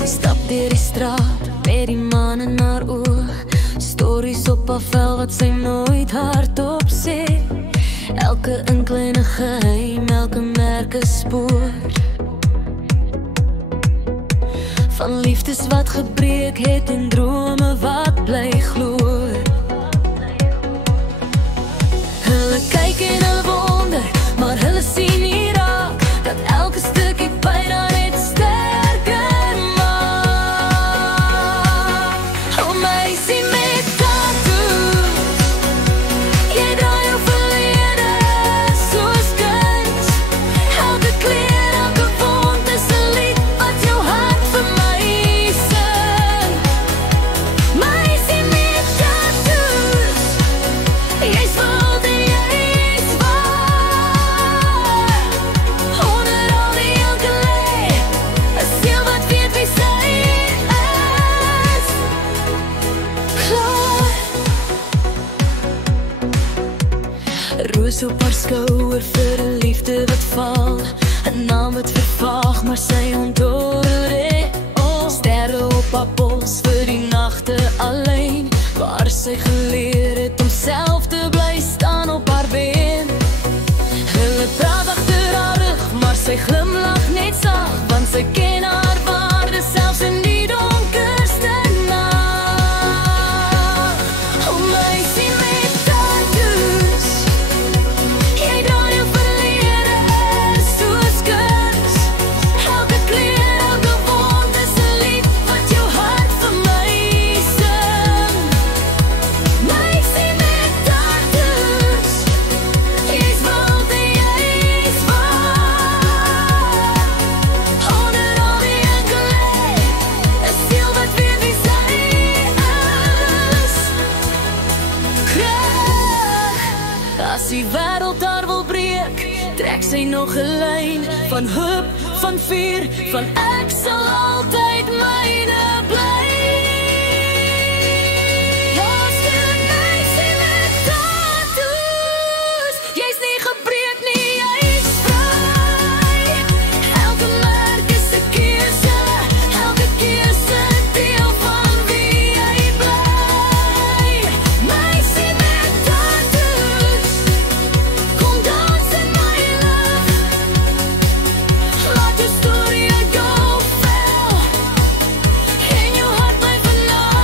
Sy stap deur die straat met die man in haar oë, stories op haar vel wat sy nooit hardop sê. Elke inkleine geheim, elke merke spoor van liefdes wat gebreek het en drome wat bly gloor. Hulle kyk en hulle wonder, maar hulle sien nie raak dat elke stukkie pyn haar net sterker maak. Oh meisie met tattoos, jy dra jou verlede soos kuns. Elke kleur, elke wond is 'n lied wat jou hart vir my sing. Meisie met tattoos, jy's wild en jy's waar. Onder al die elke lei, 'n siel wat weet wie sy is. Klaar. Roos op haar skouer vir 'n liefde wat val, 'n naam wat vervaag, maar sy onthou dit. Sterre op haar pols vir die nagte alleen, waar sy geleer het om self te bly staan op haar been. Hulle praat agter haar rug, maar sy glimlag net sag, want sy ken haar waarde selfs in die donkerste nag. Oh meisie met tattoos, jy dra jou verlede soos kuns. Elke kleur, elke wond is 'n lied wat jou hart vir my sing. Meisie met tattoos, jy's wild en jy's waar. Onder al die enkel lei, 'n siel wat weet wie sy is. Krag, as die wêreld daar wil breek, trek sy nog 'n lyn van hoop, van vuur, van ek sal altyd myne bly. Laaste meisie met tattoos, jy's nie gebreek nie, jy's vry. Elke merk is 'n keuse, elke keuse deel van wie jy bly. Meisie met tattoos, kom dans in my love. Laat jou storie uitgou fel, en jou hart bly vanaand.